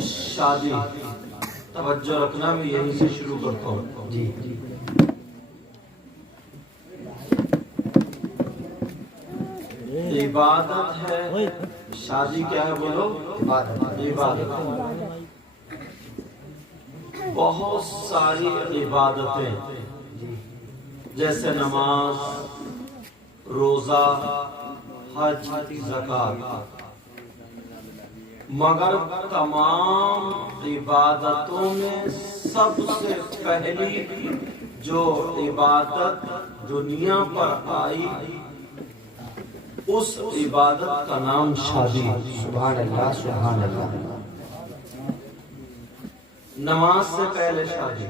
شادی توجہ رکھنا، میں یہیں سے شروع کرتا ہوں جی۔ عبادت ہے، شادی کیا ہے بولو؟ عبادت۔ بہت ساری عبادتیں جیسے نماز، روزہ، حج، زکوٰۃ، مگر تمام عبادتوں میں سب سے پہلی جو عبادت دنیا پر آئی اس عبادت کا نام شادی۔ سبحان اللہ سبحان اللہ۔ نماز سے پہلے شادی،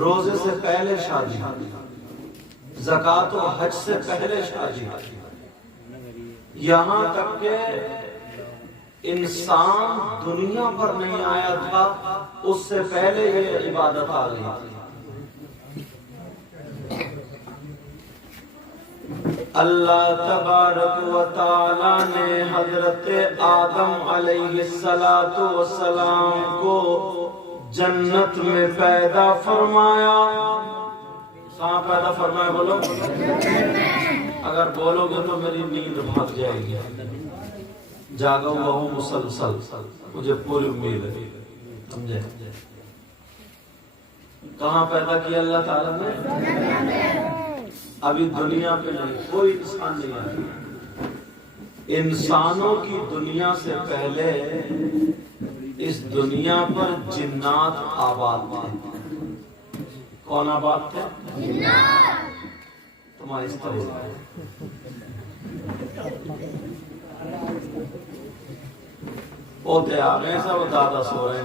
روزے سے پہلے شادی، زکوٰۃ و حج سے پہلے شادی، یہاں تک کہ انسان دنیا پر نہیں آیا تھا اس سے پہلے یہ عبادت آ گئی۔ اللہ تبارک و تعالی نے حضرت آدم علیہ السلام کو جنت میں پیدا فرمایا۔ کہاں پیدا فرمایا بولو؟ اگر بولو گے تو میری نیند بھاگ جائے گی، جاگا ہوا ہوں مسلسل، مجھے پوری امید ہے، سمجھے؟ کہاں پیدا کیا اللہ تعالیٰ نے؟ ابھی دنیا پہ نہیں، کوئی انسان نہیں آیا۔ انسانوں کی دنیا سے پہلے اس دنیا پر جنات آباد تھے۔ کون آباد تھے؟ جنات۔ تمہاری اس طرح پوتے آ گئے سب، دادا سو رہے ہیں،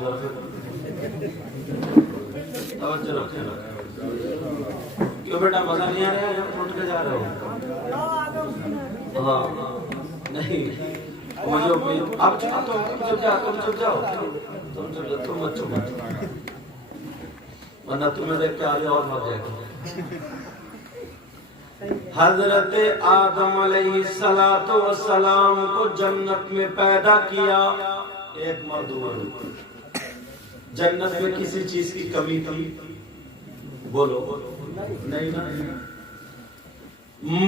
توجہ رکھیں۔ کیوں بیٹا مزہ نہیں آ رہا ہے جب اٹھ کے جا رہے ہو؟ ہاں نہیں مجھے امید، اب تم چپ جاؤ، تم مت چپ، ورنہ تمہیں دیکھ کے آگے اور مت جائے گا۔ حضرت آدم علیہ السلام کو جنت میں پیدا کیا، ایک مرد ہوئے۔ جنت میں کسی چیز کی کمی تھی؟ بولو نہیں نا،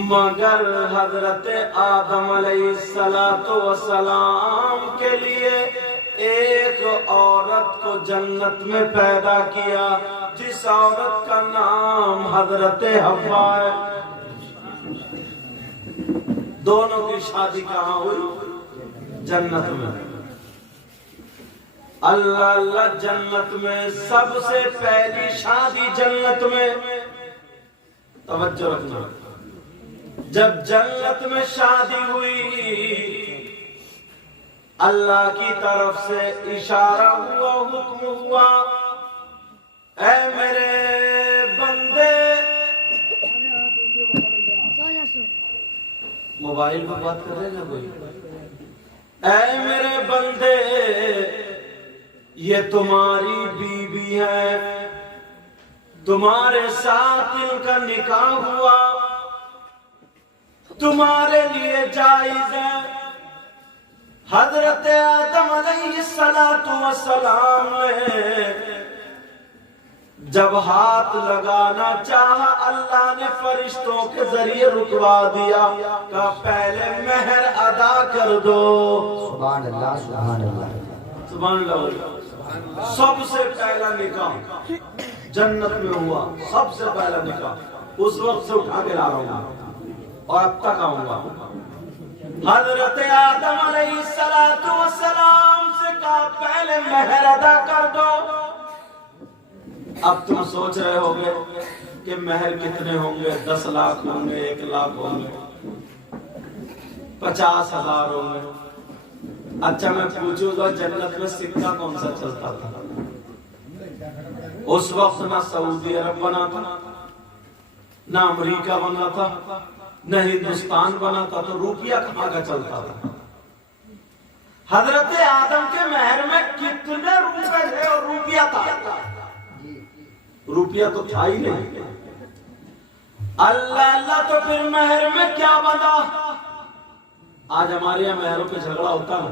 مگر حضرت آدم علیہ السلام کے لیے ایک عورت کو جنت میں پیدا کیا، جس عورت کا نام حضرت حوا ہے۔ دونوں کی شادی کہاں ہوئی؟ جنت میں۔ اللہ اللہ، جنت میں سب سے پہلی شادی جنت میں۔ توجہ رکھنا، جب جنت میں شادی ہوئی اللہ کی طرف سے اشارہ ہوا، حکم ہوا، اے میرے بندے، موبائل پر بات کر رہے نا کوئی، اے میرے بندے یہ تمہاری بیوی ہے، تمہارے ساتھ ان کا نکاح ہوا، تمہارے لیے جائز ہے۔ حضرت آدم علیہ السلام نے جب ہاتھ لگانا چاہا، اللہ نے فرشتوں کے ذریعے رکوا دیا، کہا پہلے مہر ادا کر دو۔ سبحان اللہ سبحان اللہ سبحان اللہ۔ سب سے پہلا نکاح جنت میں ہوا، سب سے پہلا نکاح، اس وقت سے اٹھا کے لا رہا ہوں اور اب تک آؤں گا۔ حضرت آدم علیہ السلام سے کہا پہلے مہر ادا کر دو۔ اب تم سوچ رہے ہوگے کہ مہر کتنے ہوں گے؟ 10 لاکھ ہوں گے، 1 لاکھ ہوں گے، 50,000 ہوں گے۔ اچھا میں پوچھوں گا جنت میں سکہ کون سا چلتا تھا؟ اس وقت نہ سعودی عرب بنا تھا، نہ امریکہ بنا تھا، نہ ہندوستان بنا تھا، تو روپیہ کہاں کا چلتا تھا؟ حضرت آدم کے مہر میں کتنے روپے تھے اور روپیہ تھا؟ روپیہ تو تھا ہی نہیں۔ اللہ اللہ، تو پھر مہر میں کیا بنا؟ آج ہمارے یہاں مہروں پہ جھگڑا ہوتا ہے،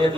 1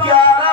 11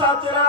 17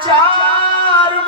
4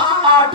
8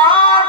8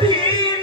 3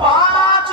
5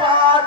5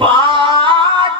5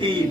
3।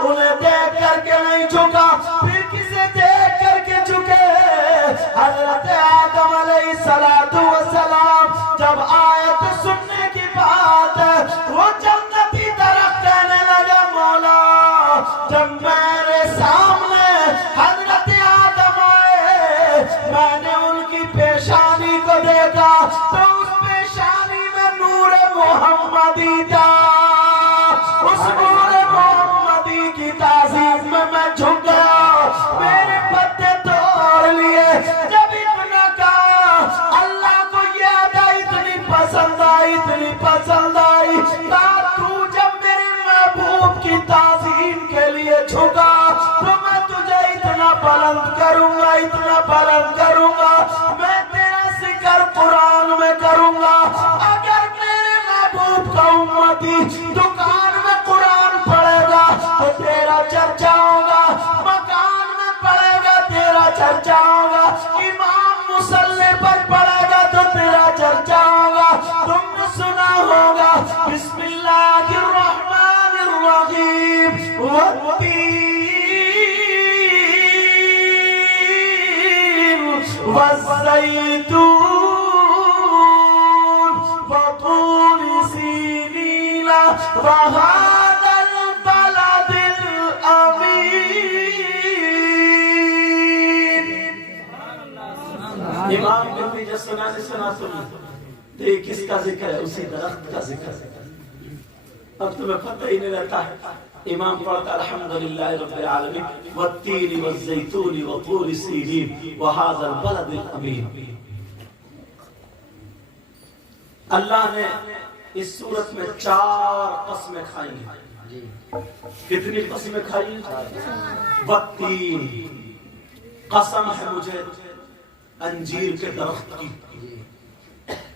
انہیں دیکھ کر کے نہیں جھکا، پھر کسے دیکھ کر کے جھکے؟ حضرت آدم علیہ السلام جب آیت سننے کی بات ہے، وہ جنتی درخت کہنے لگا مولا جب میرے سامنے حضرت آدم آئے میں نے ان کی پیشانی کو دیکھا تو اس پیشانی میں نور محمدی تھا، اس نور محمدی کی تعظیم میں میں جھک گیا، میرے پتے توڑ لیے، جب اتنا کہا اللہ کو یہ ادا اتنی پسند آئی، اتنی پسند آئی، تو جب میرے محبوب کی تعظیم کے لیے جھکا تو میں تجھے اتنا بلند کروں گا، اتنا بلند کروں گا، میں تیرا ذکر قرآن میں کروں گا، اگر میرے محبوب کا امتی دکان میں قرآن پڑھے گا تو تیرا چرچا ہوگا، مکان میں پڑھے گا تیرا چرچا ہوگا، امام مصلی پر پڑھے گا تو تیرا چرچا ہوگا، تم نے سنا ہوگا بسم اللہ الرحمن الرحیم والتین والزیتون وطور سینین وهذا البلد الامین۔ امام نے مجھے سنا دیکھ کس کا ذکر ہے؟ اسی درخت کا ذکر ہے۔ اب تمہیں پتہ ہی نہیں رہتا ہے، امام پڑھتا الحمدللہ رب العالمین والتین والزیتون وطور سینین وهذا البلد الامین۔ اللہ نے اس صورت میں 4 قسمیں کھائی ہیں۔ کتنی قسمیں کھائی ہیں؟ والتین، قسم ہے مجھے انجیر کے درخت کی۔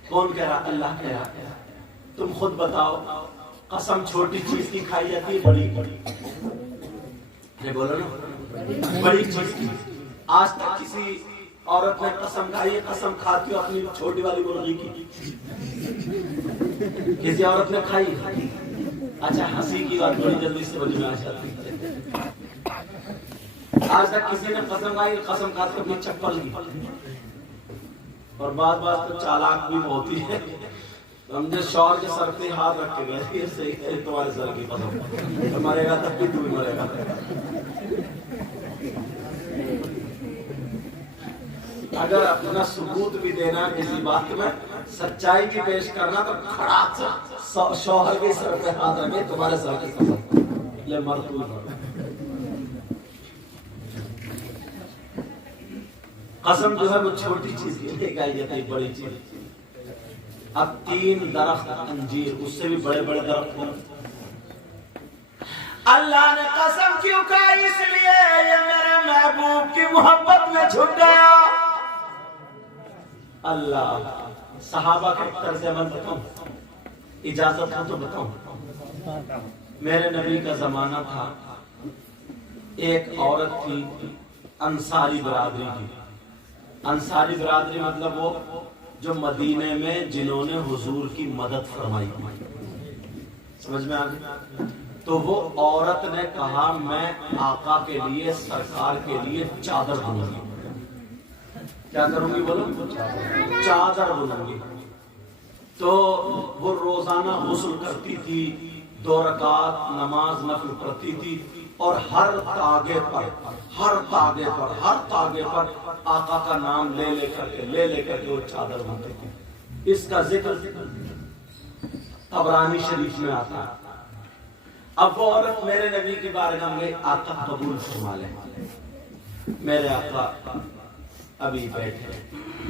کون کہہ رہا؟ اللہ کہہ رہا۔ تم خود بتاؤ قسم چھوٹی چیز کی کھائی جاتی ہے بڑی؟ یہ بولو نا، بڑی چیز کی۔ آج تک کسی عورت نے قسم کھائی ہے؟ قسم کھاتی ہو اپنی چھوٹی والی مرغی کی؟ کسی عورت نے کھائی؟ اچھا ہنسی کی بات بڑی جلدی سمجھ میں آ جاتی ہے۔ آج تک کسی نے قسم کھائی؟ قسم کھاتے اپنی چپل کی؟ اور بعض تو چالاک بھی ہوتی ہے، سمجھے شوہر کے سر پہ ہاتھ رکھ کے گئے یہ صحیح ہے تمہارے سر کی قسم، مرے گا تب بھی تو بھی مرے گا۔ اگر اپنا ثبوت بھی دینا کسی بات میں، سچائی بھی پیش کرنا تو کھڑا شوہر کے سر پہ ہاتھ رکھے تمہارے سر کی قسم، لے مر تو قسم جو ہے وہ چھوٹی چیز کی نہیں کہی جاتی، بڑی چیز۔ اب 3 درخت انجیر، اس سے بھی بڑے بڑے درخت ہیں۔ اللہ نے قسم کیوں کہی؟ اس لیے یہ میرے محبوب کی محبت میں جھک گیا۔ اللہ، صحابہ کے طرز عمل بتاؤں، اجازت ہو تو بتاؤں۔ میرے نبی کا زمانہ تھا، ایک عورت تھی انصاری برادری کی۔ انصاری برادری مطلب وہ جو مدینے میں جنہوں نے حضور کی مدد فرمائی، سمجھ میں آ گئی؟ تو وہ عورت نے کہا میں آقا کے لیے، سرکار کے لیے چادر بنوں گی۔ کیا کروں گی؟ بولو، چادر بنوں گی۔ تو وہ روزانہ غسل کرتی تھی، 2 رکعت نماز نفل پڑھتی تھی، اور ہر تاگے پر آقا کا نام لے کر کے وہ چادر بنتی تھی۔ اس کا ذکر طبرانی شریف میں آتا ہے۔ اب وہ عورت میرے نبی کی بارگاہ میں، آقا قبول فرما لیں، میرے آقا ابھی بیٹھے،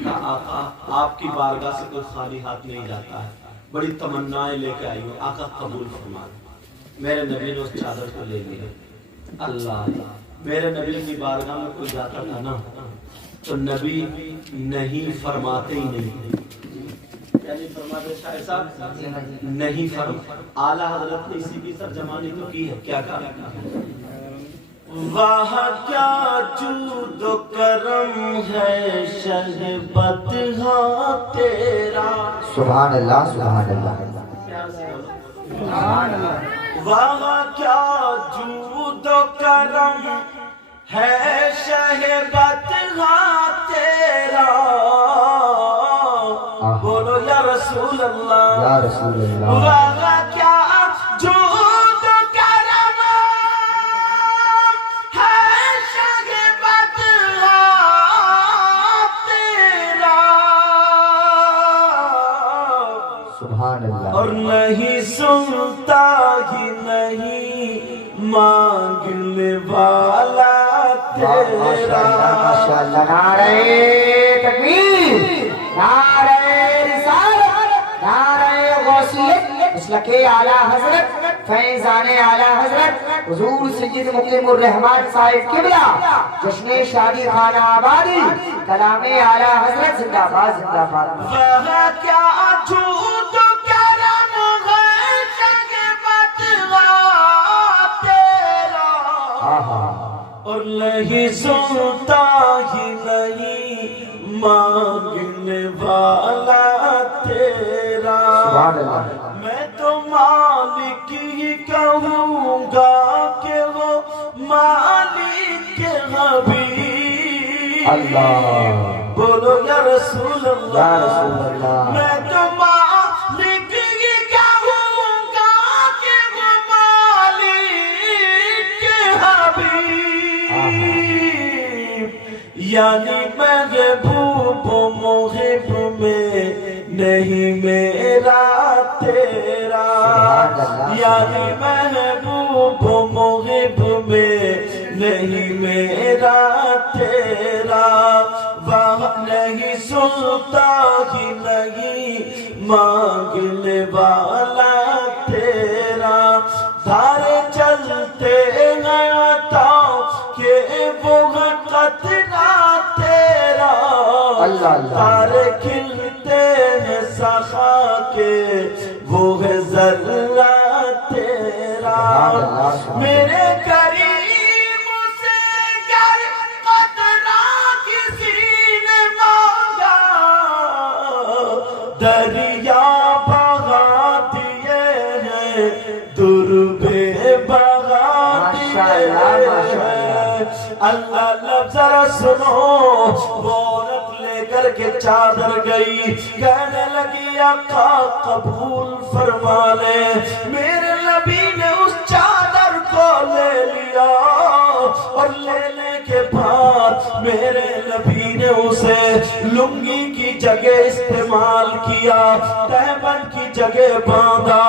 کہا آقا آپ کی بارگاہ سے کوئی خالی ہاتھ نہیں جاتا ہے، بڑی تمنائیں لے کے آئی ہوں، آقا قبول فرما لیں۔ میرے نبی نے اس چادر کو لے لیا۔ اللہ، میرے نبی کی بارگاہ میں کوئی جاتا تھا نا تو نبی نہیں فرماتے ہی نہیں، کیا نہیں فرماتے شاہ صاحب؟ نہیں فرماتے۔ اعلیٰ حضرت نے اسی کی ترجمانی تو کی ہے، کیا کہا؟ واہ کیا جود و کرم ہے شہبت ہاں تیرا، سبحان اللہ سبحان اللہ، واہ کیا جود و کرم ہے شہبت تیرا. بولو یا رسول اللہ. یا رسول اللہ. واہ کیا جود و کرم ہے شہبت تیرا. سبحان اللہ. اور نہیں سنتا ہی نہیں مانگنے والا تیرا. ماشاءاللہ. نعرہ تکبیر، نعرہ رسالت، نعرہ غوثیت. مسلک اعلی حضرت فیضان اعلی حضرت حضور سید مقیم الرحمن صاحب قبلہ جشن شادی خانہ آبادی کلام اعلی حضرت زندہ باد زندہ باد. وہ کیا جود و کرم ہے شہبت تیرا. اور نہیں سنتا ہی نہیں مانگنے والا تیرا. سبحان اللہ. میں تو مالک ہی کہوں گا کہ وہ مالک کے حبیب. اللہ. بولو یا رسول اللہ. یا رسول اللہ. میں تو مالک ہی کہوں گا کہ وہ مالک کے حبیب. یعنی محبوب و محب میں نہیں میرا تیرا. یعنی محبوب و محب میں نہیں میرا تیرا. وہاں نہیں سنتا ہی نہیں مانگنے والا تیرا. دھارے چلتے ہیں عطا کہ وہ قطرہ تیرا. تارے کھلتے ہیں سخا کے وہ ہے ذرہ تیرا. میرے کریم سے گر قطرہ کسی نے مانگا دریا بہا دیے ہیں در بے بہا دیے ہیں. اللہ لفظ ذرا سنو. عورت لے کر کے چادر گئی کہنے لگی آقا قبول فرما لے. میرے نبی نے اس چادر کو لے لیا اور لینے کے بعد میرے نبی نے اسے لنگی کی جگہ استعمال کیا. تہبند کی جگہ باندھا.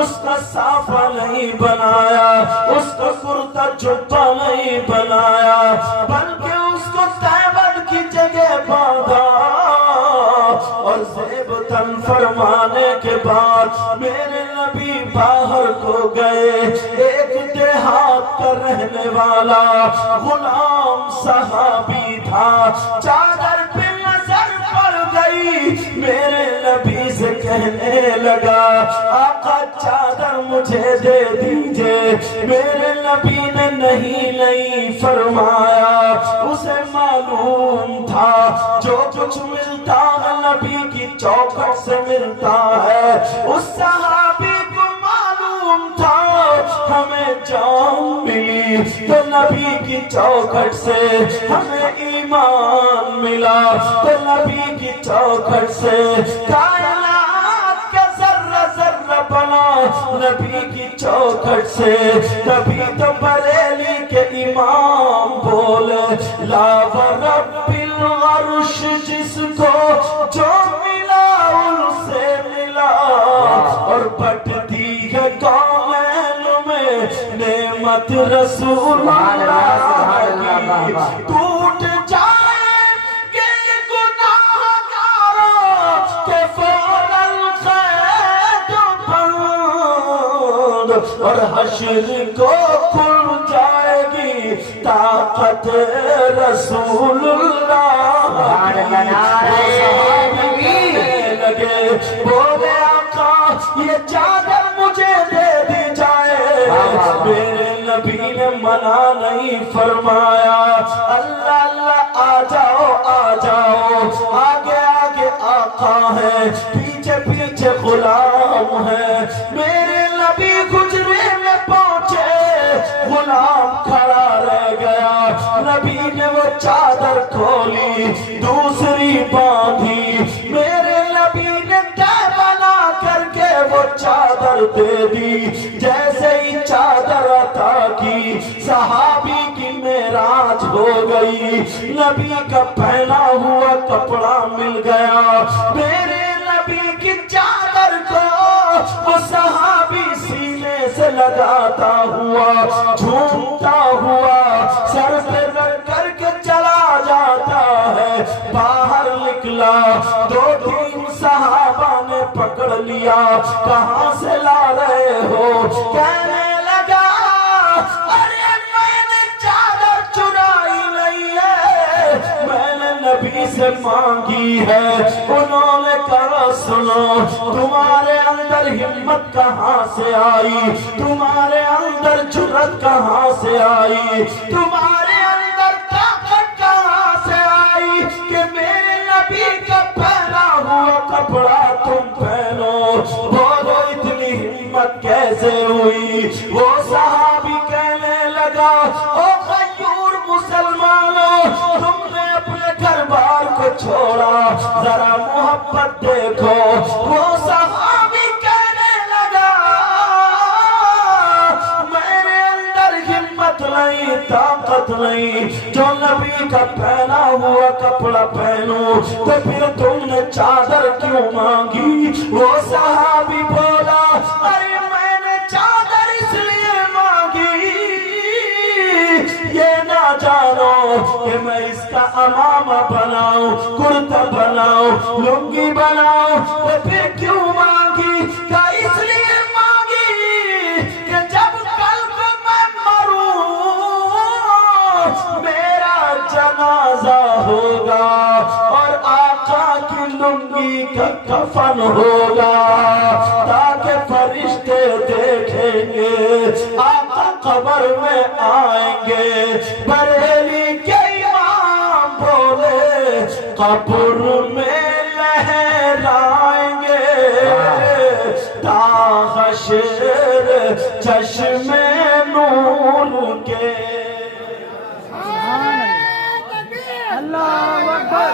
اس کا صافہ نہیں بنایا, اس کا کرتا جبہ نہیں بنایا, بلکہ اس کو تہبند کی جگہ باندھا. اور زیب تن فرمانے کے بعد میرے نبی باہر کو گئے. ایک دیہات کا رہنے والا غلام صحابی تھا. چادر پہ نظر پڑ گئی. میرے نبی سے کہنے لگا آقا چادر مجھے دے دیجئے. میرے نبی نے نہیں فرمایا. اسے معلوم تھا جو کچھ ملتا ہے نبی کی چوکھٹ سے ملتا ہے. اس صحابی کو معلوم تھا ہمیں جان ملی تو نبی کی چوکھٹ سے, ہمیں ایمان ملا تو نبی کی چوکھٹ سے. کائنات کا ذرہ ذرہ بنا نبی کی چوکھٹ سے. تبھی تو بریلی کے امام بولے لا ورب العرش جس کو جو ملا ان سے ملا. اور بٹتی ہے کونین میں نعمت رسول اللہ کی. ٹوٹ جائے کہ گناہ گاروں کے فوراً قید بند. اور حشر کو کھل جائے گی طاقت رسول اللہ. لگے بولے آقا یہ چادر مجھے دے دی جائے. میرے نبی نے منع نہیں فرمایا. اللہ اللہ آ جاؤ آ جاؤ. آگے آگے آقا ہے, پیچھے پیچھے غلام ہے. میرے نبی گجرے میں پہنچے, غلام نبی نے وہ چادر کھولی دوسری باندھی، میرے نبی نے طے بنا کر کے وہ چادر دے دی، جیسے ہی چادر عطا کی صحابی کی معراج ہو گئی، نبی کا پہنا ہوا کپڑا مل گیا، میرے نبی کی چادر کو وہ صحابی سینے سے لگاتا ہوا جھومتا ہوا سر پہ رکھ کر کے چلا جاتا ہے، باہر نکلا دو تین صحابہ نے پکڑ لیا، کہاں سے لا رہے ہو؟ کہنے لگا ارے میں نے چادر چرائی نہیں ہے، میں نے نبی سے مانگی ہے۔ انہوں نے کہا سنو تمہارے اندر ہمت کہاں سے آئی، تمہارے اندر جرأت کہاں سے آئی، تمہارے اندر طاقت کہاں سے آئی کہ میرے نبی کا پہنا ہوا کپڑا تم پہنو؟ بولو اتنی ہمت کیسے ہوئی؟ وہ صحابی کہنے لگا او غیور مسلمانوں، تم نے اپنے گھر بار کو چھوڑا، ذرا محبت دیکھو۔ وہ صحابی کہنے لگا میرے اندر ہمت نہیں، طاقت نہیں جو نبی کا پہنا ہوا کپڑا پہنوں، تو پھر تم نے چادر کیوں مانگی؟ وہ صحابی بولا ارے میں نے چادر اس لیے مانگی یہ نہ جانو کہ میں اس کا امامہ بناؤں، کرتا بناؤں، لنگی بناؤں، تو پھر کیوں مانگی؟ کہ اس لیے مانگی کہ جب کل کو میں مروں میرا جنازہ ہوگا اور آقا کی لنگی کا کفن ہوگا، تاکہ فرشتے دیکھیں گے آقا قبر میں آئیں گے۔ بریلی کے امام بولے قبر میں لہرائیں گے تا حشر چشم نور کے۔ اللہ اکبر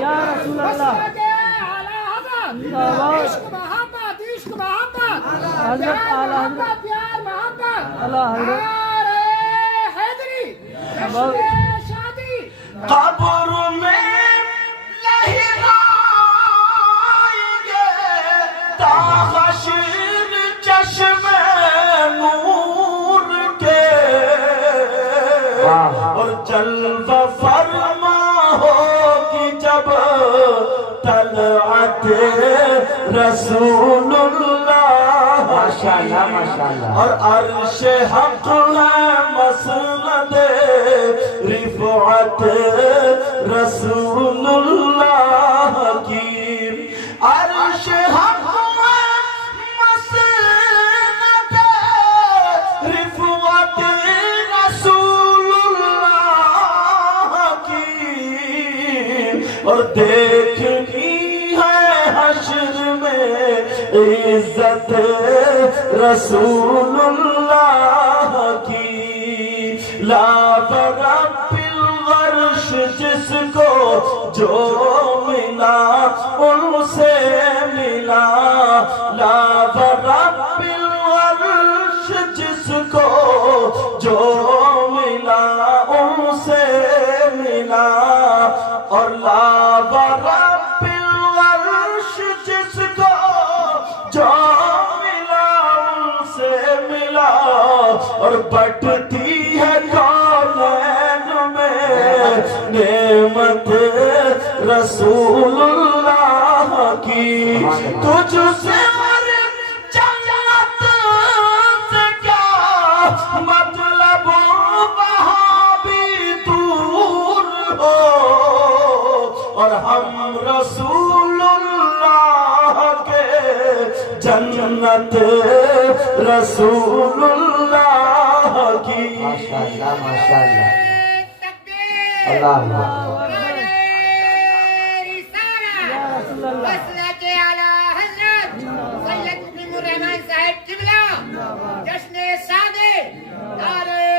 یا رسول اللہ، عشق محبت، عشق محبت، حضرت اعلیٰ حضرت پیار محبت، اللہ حضرت حیدری جشن شادی۔ قبر میں لہرائیں گے تا حشر چشم نور کے، اور جلوہ فرما ہوگی جب طلعت رسول اللہ، ماشاءاللہ ماشاءاللہ، اور عرش حق ہے مسند رفعت رسول اللہ کی، عرش حق ہے مسند رفعت رسول اللہ کی، اور دیکھنی ہے حشر میں عزت رسول اللہ کی، لا برب الغرش جس کو جو ملا ان سے ملا، لا برب الغرش جس کو جو ملا ان سے ملا، اور لا برب الغرش جس کو جو ملا ان سے ملا، اور بٹتی ہے کونین میں نعمت رسول اللہ کی، تجھ سے اور جنت سے کیا مطلب وہاں بھی دور ہو، اور ہم رسول اللہ کے جنت رسول اللہ کی۔ ماشاءاللہ ماشاءاللہ، اللہ اللہ، جشن شادی، نعرہ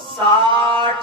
60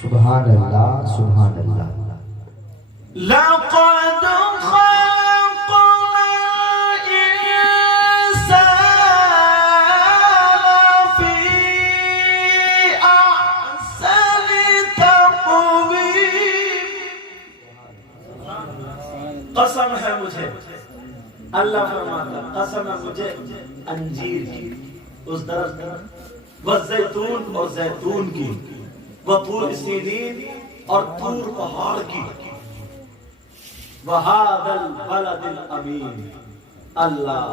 سبحان اللہ سبحان اللہ لقد خلقنا الإنسان في أحسن تقويم. قسم ہے مجھے، اللہ فرماتا قسم ہے مجھے انجیر کی، اس درخت والزیتون اور زیتون کی، وطور سینین اور طور پہاڑ کی، وَهَذَا الْبَلَدِ الْأَمِينِ، اللہ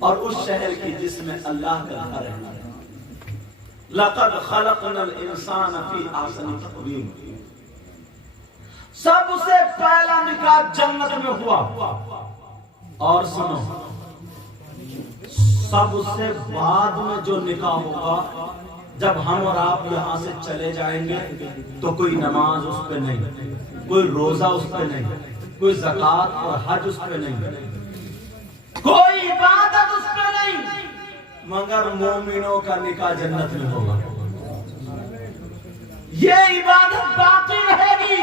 اور اس شہر کی جس میں اللہ کا گھر ہے. لَقَدْ خَلَقْنَا الْإِنسَانَ فِي أَحْسَنِ تَقْوِيمٍ. سب سے پہلا نکاح جنت میں ہوا. اور سنو، سب سے بعد میں جو نکاح ہوگا جب ہم اور آپ یہاں سے چلے جائیں گے تو کوئی نماز اس پہ نہیں، کوئی روزہ اس پہ نہیں، کوئی زکوٰۃ اور حج اس پہ نہیں، کوئی عبادت اس پہ نہیں، مگر مومنوں کا نکاح جنت میں ہوگا. یہ عبادت باقی رہے گی.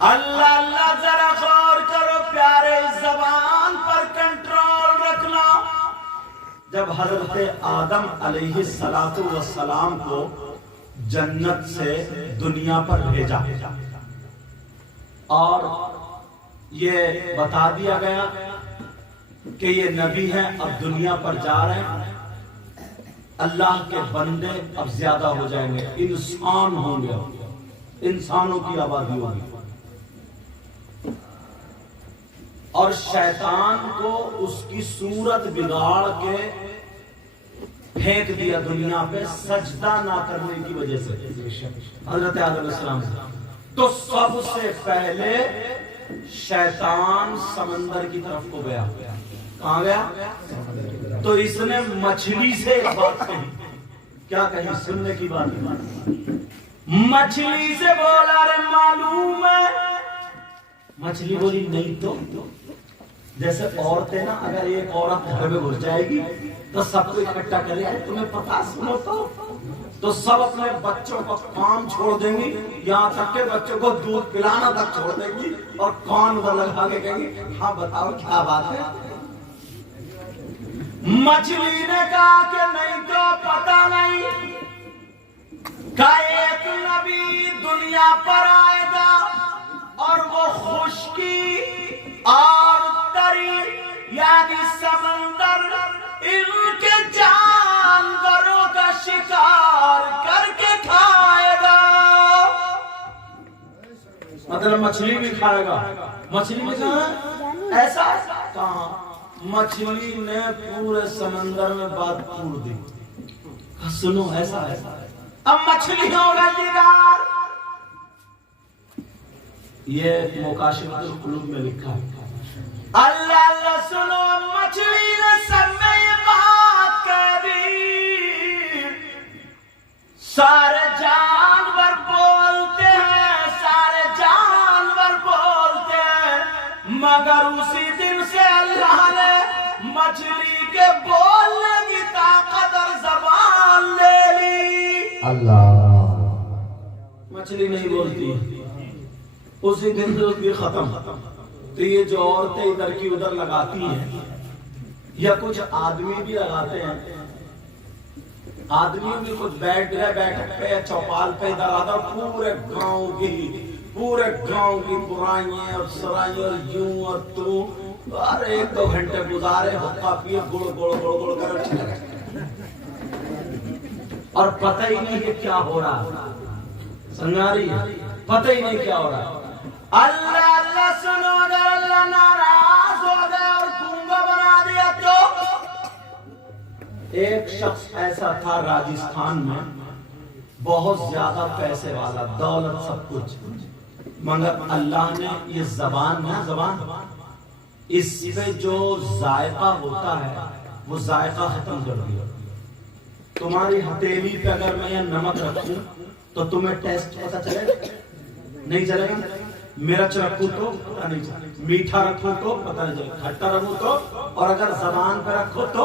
اللہ اللہ ذرا غور کرو پیارے، زبان پر کنٹرول رکھنا. جب حضرت آدم علیہ السلام کو جنت سے دنیا پر بھیجا اور یہ بتا دیا گیا کہ یہ نبی ہیں، اب دنیا پر جا رہے ہیں، اللہ کے بندے اب زیادہ ہو جائیں گے، انسان ہوں گے، انسانوں کی آبادی ہوگی. اور شیطان کو اس کی صورت بگاڑ کے پھینک دیا دنیا پہ سجدہ نہ کرنے کی وجہ سے حضرت آدم علیہ السلام سے. تو سب سے پہلے شیطان سمندر کی طرف کو گیا. کہاں گیا؟ تو اس نے مچھلی سے ایک بات کہی. کیا کہی؟ سننے کی بات. مچھلی سے بولا رے معلوم ہے. مچھلی بولی نہیں تو. جیسے عورتیں نا، اگر ایک عورت گھر میں گھس جائے گی تو سب کو اکٹھا کرے گی، تمہیں پتا سنو تو سب اپنے بچوں کو کام چھوڑ دیں گی، یہاں تک کہ بچوں کو دودھ پلانا تک چھوڑ دیں گی اور کان ادھر لگا کے کہیں گی ہاں بتاؤ کیا بات ہے. مچھلی نے کہا کہ نہیں تو پتا نہیں کہ ایک نبی دنیا پر آئے گا اور وہ خشکی اور تری یعنی سمندر ان کے جانوروں کا شکار کر کے کھائے گا. مطلب مچھلی بھی کھائے گا. مچھلی بھی کہاں ایسا کہاں؟ مچھلی نے پورے سمندر میں بات پور دی. سنو ایسا ہے. اب مچھلی ہوگا دیدار. یہ مکاشفۃ القلوب میں لکھا ہے. اللہ اللہ سنو، مچھلی نے سب میں یہ بات کہہ دی. سارے جانور بولتے ہیں، سارے جانور بولتے ہیں، مگر اسی دن سے اللہ نے مچھلی کے بولنے کی طاقت اور زبان لے لی. اللہ. مچھلی نہیں بولتی، اسی دن سے اس کی ختم. تو یہ جو عورتیں ادھر کی ادھر لگاتی ہیں یا کچھ آدمی بھی لگاتے ہیں، آدمی بھی کچھ بیٹھ پہ چوپال پہ لگاتا، پورے گاؤں کی برائیاں اور سرائیاں اور یوں اور تو اور 1-2 گھنٹے گزارے حقہ پیے گڑ کر اور پتہ ہی نہیں کہ کیا ہو رہا. سنگاری پتہ ہی نہیں کیا ہو رہا. اللہ اللہ سنو، اگر اللہ ناراض ہو گیا اور گونگا بنا دیا تو. ایک شخص ایسا تھا راجستھان میں، بہت زیادہ پیسے والا، دولت سب کچھ، مگر اللہ نے یہ زبان اس پہ جو ذائقہ ہوتا ہے وہ ذائقہ ختم کر دیا. تمہاری ہتھیلی پہ اگر میں یہ نمک رکھوں تو تمہیں ٹیسٹ پتہ چلے نہیں چلے گا. مرچ رکھوں تو پتہ نہیں چلے، میٹھا رکھوں تو پتہ نہیں چلے، کھٹا رکھوں تو، اور اگر زبان پہ رکھو تو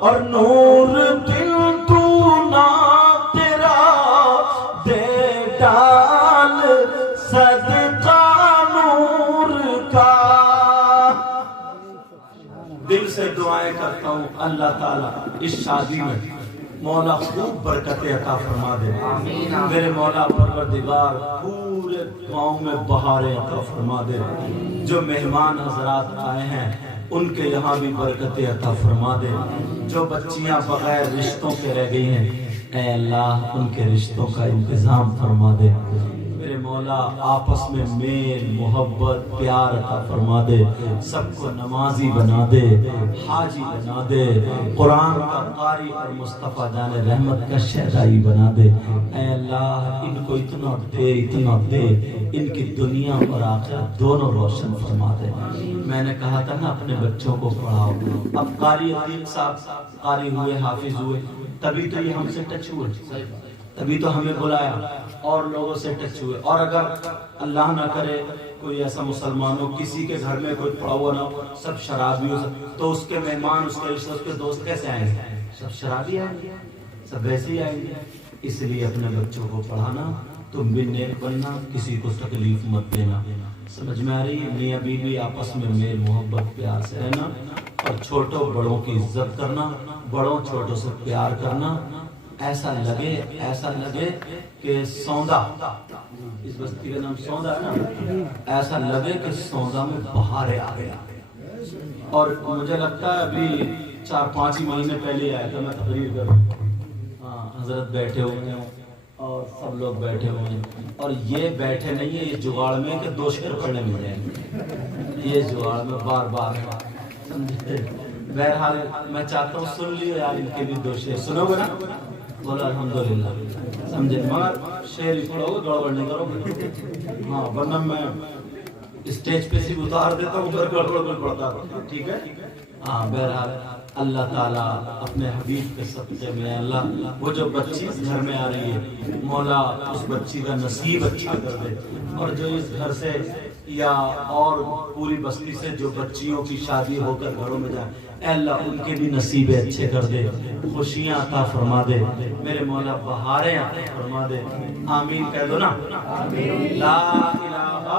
اور نور دل تو نہ تیرا دے ڈال صدقہ نور کا۔ دل سے دعائیں کرتا ہوں اللہ تعالیٰ اس شادی میں مولا خوب برکتیں عطا فرما دے، میرے مولا پروردگار پورے گاؤں میں بہاریں عطا فرما دے، جو مہمان حضرات آئے ہیں ان کے یہاں بھی برکتیں عطا فرما دے، جو بچیاں بغیر رشتوں کے رہ گئی ہیں اے اللہ ان کے رشتوں کا انتظام فرما دے، میرے مولا آپس میں میل محبت پیار عطا فرما دے، سب کو نمازی بنا دے، حاجی بنا دے، قرآن کا قاری اور مصطفیٰ جان رحمت کا شہدائی بنا دے، اے اللہ ان کو اتنا دے ان کی دنیا اور آخرت دونوں روشن فرما دے۔ میں نے کہا تھا نا اپنے بچوں کو پڑھاؤ، اب قاری عتیق صاحب قاری ہوئے حافظ ہوئے تبھی تو یہ ہم سے ٹچ ہوئے، تبھی تو ہمیں بلایا اور لوگوں سے ٹچ ہوئے، اور اگر اللہ نہ کرے کوئی ایسا مسلمان ہو کسی کے گھر میں کوئی پڑا ہوا نہ ہو، سب شرابی ہو تو اس کے مہمان اس کے رشتے اس کے دوست کیسے آئیں گے؟ سب شرابی آئیں گے، سب ویسے ہی آئیں گے۔ اس لیے اپنے بچوں کو پڑھانا، تم بھی نیک بننا، کسی کو تکلیف مت دینا، سمجھ میں آ رہی ہے؟ میاں بیوی آپس میں میل محبت پیار سے رہنا، اور چھوٹوں بڑوں کی عزت کرنا، بڑوں چھوٹوں سے پیار کرنا، ایسا لگے کہ سوندا، اس بستی کا نام سوندا ہے نا، ایسا لگے کہ سوندا میں بہاریں آ گیا۔ اور مجھے لگتا ہے ابھی 4-5 ہی مہینے پہلے آیا تھا میں تقریر کروں، حضرت بیٹھے ہوئے ہیں اور سب لوگ بیٹھے ہوئے ہیں، اور یہ بیٹھے نہیں ہیں یہ جگاڑ میں کہ 2 شعر پڑھنے مل جائیں گے، یہ جگاڑ میں بار بار سمجھتے۔ بہرحال میں چاہتا ہوں سن لیو یار ان کے بھی 2 شعر سنو گے نا؟ بولا الحمدللہ، سمجھے؟ مگر شعر ہی پڑھو گے، گڑبڑ نہیں کرو گے، ہاں ورنہ میں اسٹیج پہ صرف اتار دیتا ہوں پھر گڑبڑ پڑتا رہتا، ٹھیک ہے؟ ہاں بہرحال اللہ تعالیٰ اپنے حبیب کے صدقے میں اللہ وہ جو بچی اس گھر میں آ رہی ہے مولا اس بچی کا نصیب اچھا کر دے، اور جو اس گھر سے یا اور پوری بستی سے جو بچیوں کی شادی ہو کر گھروں میں جائیں اے اللہ ان کے بھی نصیب اچھے کر دے، خوشیاں عطا فرما دے، میرے مولا بہاریں عطا فرما دے، آمین کہہ دو نا، لا الہ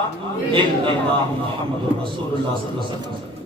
الا اللہ محمد رسول اللہ صلی اللہ علیہ وسلم۔